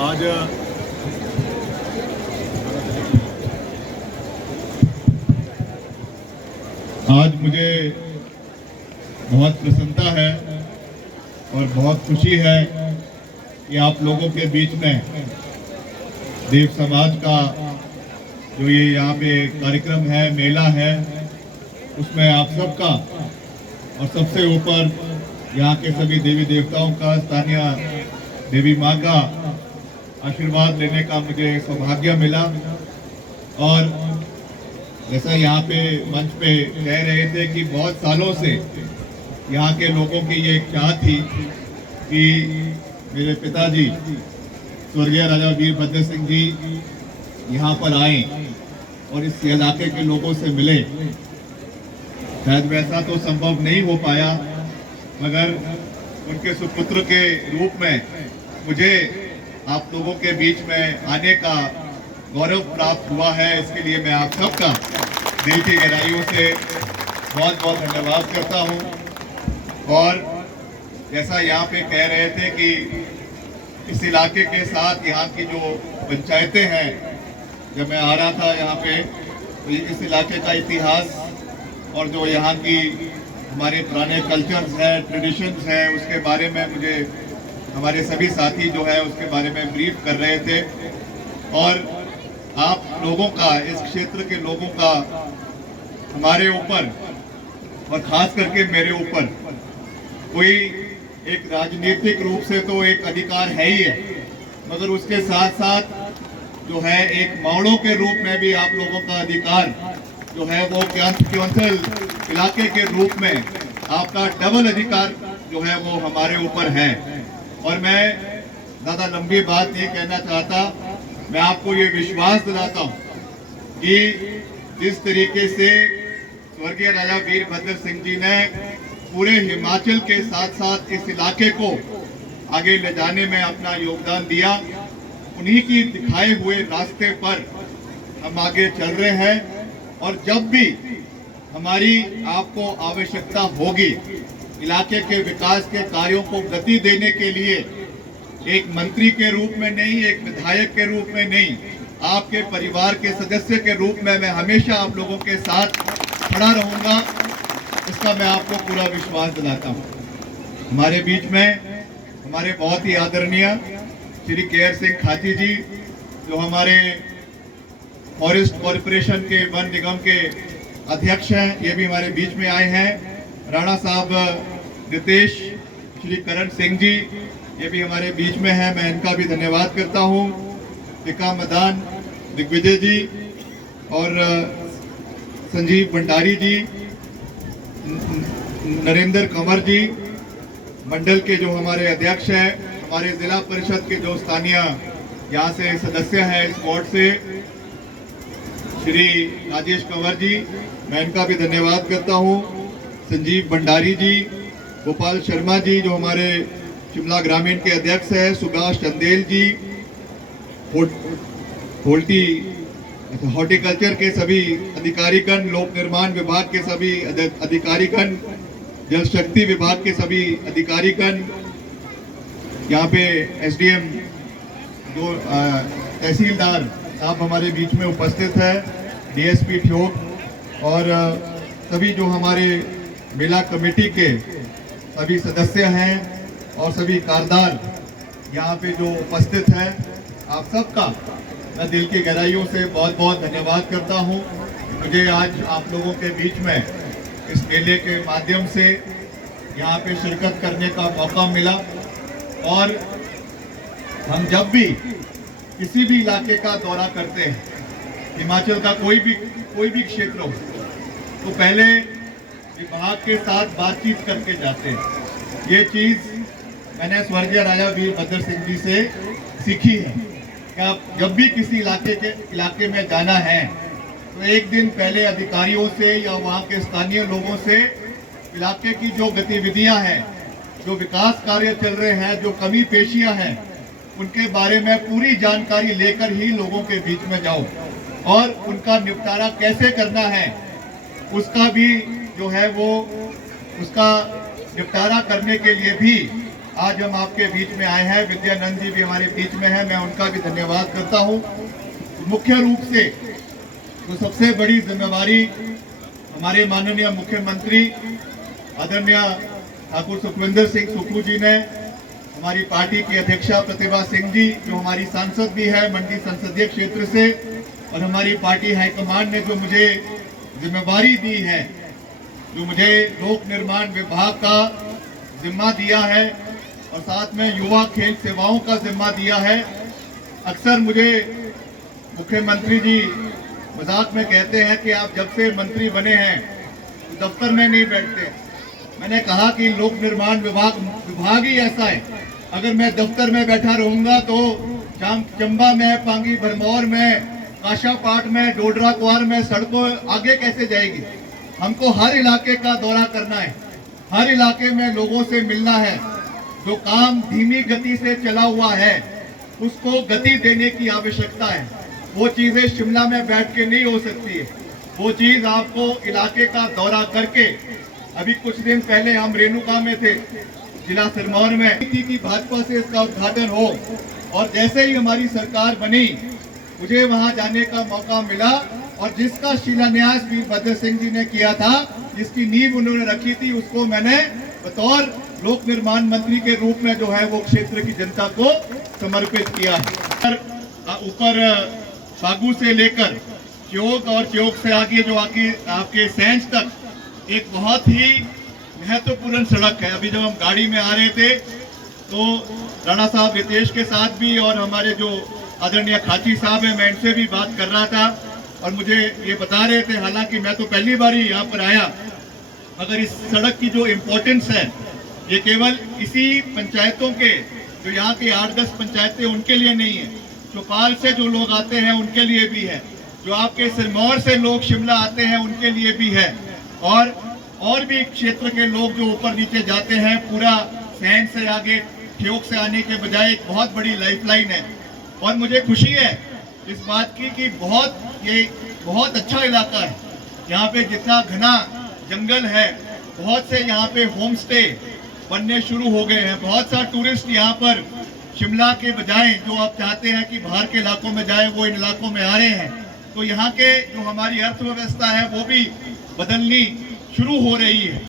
आज मुझे बहुत प्रसन्नता है और बहुत खुशी है कि आप लोगों के बीच में देव समाज का जो ये यहाँ पे कार्यक्रम है, मेला है, उसमें आप सबका और सबसे ऊपर यहाँ के सभी देवी देवताओं का, स्थानीय देवी माँ का आशीर्वाद लेने का मुझे सौभाग्य मिला। और जैसा यहाँ पे मंच पे कह रहे थे कि बहुत सालों से यहाँ के लोगों की ये चाह थी कि मेरे पिताजी स्वर्गीय राजा वीरभद्र सिंह जी यहाँ पर आए और इस इलाके के लोगों से मिले। शायद वैसा तो संभव नहीं हो पाया, मगर उनके सुपुत्र के रूप में मुझे आप लोगों के बीच में आने का गौरव प्राप्त हुआ है। इसके लिए मैं आप सबका दिल की गहराइयों से बहुत बहुत धन्यवाद करता हूं। और जैसा यहाँ पे कह रहे थे कि इस इलाके के साथ यहाँ की जो पंचायतें हैं, जब मैं आ रहा था यहाँ पे तो इस इलाके का इतिहास और जो यहाँ की हमारे पुराने कल्चर्स हैं, ट्रेडिशंस हैं, उसके बारे में मुझे हमारे सभी साथी जो है उसके बारे में ब्रीफ कर रहे थे। और आप लोगों का, इस क्षेत्र के लोगों का हमारे ऊपर और खास करके मेरे ऊपर कोई एक राजनीतिक रूप से तो एक अधिकार है ही है, मगर उसके साथ साथ जो है एक मावड़ों के रूप में भी आप लोगों का अधिकार जो है वो कैंसल इलाके के रूप में आपका डबल अधिकार जो है वो हमारे ऊपर है। और मैं ज़्यादा लंबी बात नहीं कहना चाहता, मैं आपको ये विश्वास दिलाता हूँ कि जिस तरीके से स्वर्गीय राजा वीरभद्र सिंह जी ने पूरे हिमाचल के साथ साथ इस इलाके को आगे ले जाने में अपना योगदान दिया, उन्हीं की दिखाए हुए रास्ते पर हम आगे चल रहे हैं। और जब भी हमारी आपको आवश्यकता होगी इलाके के विकास के कार्यों को गति देने के लिए, एक मंत्री के रूप में नहीं, एक विधायक के रूप में नहीं, आपके परिवार के सदस्य के रूप में मैं हमेशा आप लोगों के साथ खड़ा रहूंगा, इसका मैं आपको पूरा विश्वास दिलाता हूं। हमारे बीच में हमारे बहुत ही आदरणीय श्री केयर सिंह खाची जी, जो हमारे फॉरेस्ट कॉरपोरेशन के वन निगम के अध्यक्ष हैं, ये भी हमारे बीच में आए हैं। राणा साहब रितेश, श्री करण सिंह जी, ये भी हमारे बीच में हैं, मैं इनका भी धन्यवाद करता हूँ। पिका मदान, दिग्विजय जी और संजीव भंडारी जी, नरेंद्र कंवर जी, मंडल के जो हमारे अध्यक्ष हैं, हमारे जिला परिषद के जो स्थानीय यहाँ से सदस्य हैं इस वार्ड से, श्री राजेश कंवर जी, मैं इनका भी धन्यवाद करता हूँ। संजीव भंडारी जी, गोपाल शर्मा जी जो हमारे शिमला ग्रामीण के अध्यक्ष हैं, सुभाष चंदेल जी, हॉर्टिकल्चर के सभी अधिकारीगण, लोक निर्माण विभाग के सभी अधिकारीगण, जल शक्ति विभाग के सभी अधिकारीगण, यहाँ पे एसडीएम जो तहसीलदार साहब हमारे बीच में उपस्थित है, डीएसपी ठियोग और सभी जो हमारे मेला कमेटी के सभी सदस्य हैं और सभी कारदार यहाँ पे जो उपस्थित हैं, आप सबका मैं दिल की गहराइयों से बहुत बहुत धन्यवाद करता हूँ। मुझे आज आप लोगों के बीच में इस मेले के माध्यम से यहाँ पे शिरकत करने का मौका मिला। और हम जब भी किसी भी इलाके का दौरा करते हैं, हिमाचल का कोई भी क्षेत्र हो, तो पहले विभाग के साथ बातचीत करके जाते हैं। ये चीज़ मैंने स्वर्गीय राजा वीरभद्र सिंह जी से सीखी है कि आप जब भी किसी इलाके में जाना है तो एक दिन पहले अधिकारियों से या वहाँ के स्थानीय लोगों से इलाके की जो गतिविधियाँ हैं, जो विकास कार्य चल रहे हैं, जो कमी पेशियाँ हैं, उनके बारे में पूरी जानकारी लेकर ही लोगों के बीच में जाओ और उनका निपटारा कैसे करना है उसका भी जो है वो उसका निपटारा करने के लिए भी आज हम आपके बीच में आए हैं। विद्यानंद जी भी हमारे बीच में हैं, मैं उनका भी धन्यवाद करता हूं। मुख्य रूप से तो सबसे बड़ी जिम्मेवारी हमारे माननीय मुख्यमंत्री आदरणीय ठाकुर सुखविंदर सिंह सुक्खू जी ने, हमारी पार्टी की अध्यक्षा प्रतिभा सिंह जी जो हमारी सांसद भी है मंडी संसदीय क्षेत्र से, और हमारी पार्टी हाईकमान ने जो मुझे जिम्मेवारी दी है, जो मुझे लोक निर्माण विभाग का जिम्मा दिया है और साथ में युवा खेल सेवाओं का जिम्मा दिया है। अक्सर मुझे मुख्यमंत्री जी मजाक में कहते हैं कि आप जब से मंत्री बने हैं तो दफ्तर में नहीं बैठते। मैंने कहा कि लोक निर्माण विभाग ही ऐसा है, अगर मैं दफ्तर में बैठा रहूंगा तो चंबा में, पांगी भरमौर में, काशापाट में, डोडरा कुआर में सड़कों आगे कैसे जाएगी। हमको हर इलाके का दौरा करना है, हर इलाके में लोगों से मिलना है। जो काम धीमी गति से चला हुआ है उसको गति देने की आवश्यकता है। वो चीजें शिमला में बैठ के नहीं हो सकती है, वो चीज आपको इलाके का दौरा करके। अभी कुछ दिन पहले हम रेणुका में थे, जिला सिरमौर में थी कि भाजपा से इसका उद्घाटन हो, और जैसे ही हमारी सरकार बनी मुझे वहां जाने का मौका मिला, और जिसका शिलान्यास वीरभद्र सिंह जी ने किया था, जिसकी नींव उन्होंने रखी थी, उसको मैंने बतौर लोक निर्माण मंत्री के रूप में जो है वो क्षेत्र की जनता को समर्पित किया है। ऊपर फागू से लेकर चौक और चौक से आगे जो आपके सेंस तक एक बहुत ही महत्वपूर्ण सड़क है। अभी जब हम गाड़ी में आ रहे थे तो राणा साहब रितेश के साथ भी और हमारे जो आदरणीय खाची साहब है, मैं इनसे भी बात कर रहा था और मुझे ये बता रहे थे, हालांकि मैं तो पहली बार ही यहाँ पर आया, मगर इस सड़क की जो इम्पोर्टेंस है ये केवल इसी पंचायतों के, जो यहाँ की 8-10 पंचायतें उनके लिए नहीं है, चौपाल से जो लोग आते हैं उनके लिए भी है, जो आपके सिरमौर से लोग शिमला आते हैं उनके लिए भी है, और भी क्षेत्र के लोग जो ऊपर नीचे जाते हैं। पूरा सैन से आगे ठियोग से आने के बजाय एक बहुत बड़ी लाइफलाइन है। और मुझे खुशी है इस बात की कि ये बहुत अच्छा इलाका है। यहाँ पे जितना घना जंगल है, बहुत से यहाँ पे होम स्टे बनने शुरू हो गए हैं। बहुत सा टूरिस्ट यहाँ पर शिमला के बजाय जो आप चाहते हैं कि बाहर के इलाकों में जाए, वो इन इलाकों में आ रहे हैं। तो यहाँ के जो हमारी अर्थव्यवस्था है वो भी बदलनी शुरू हो रही है।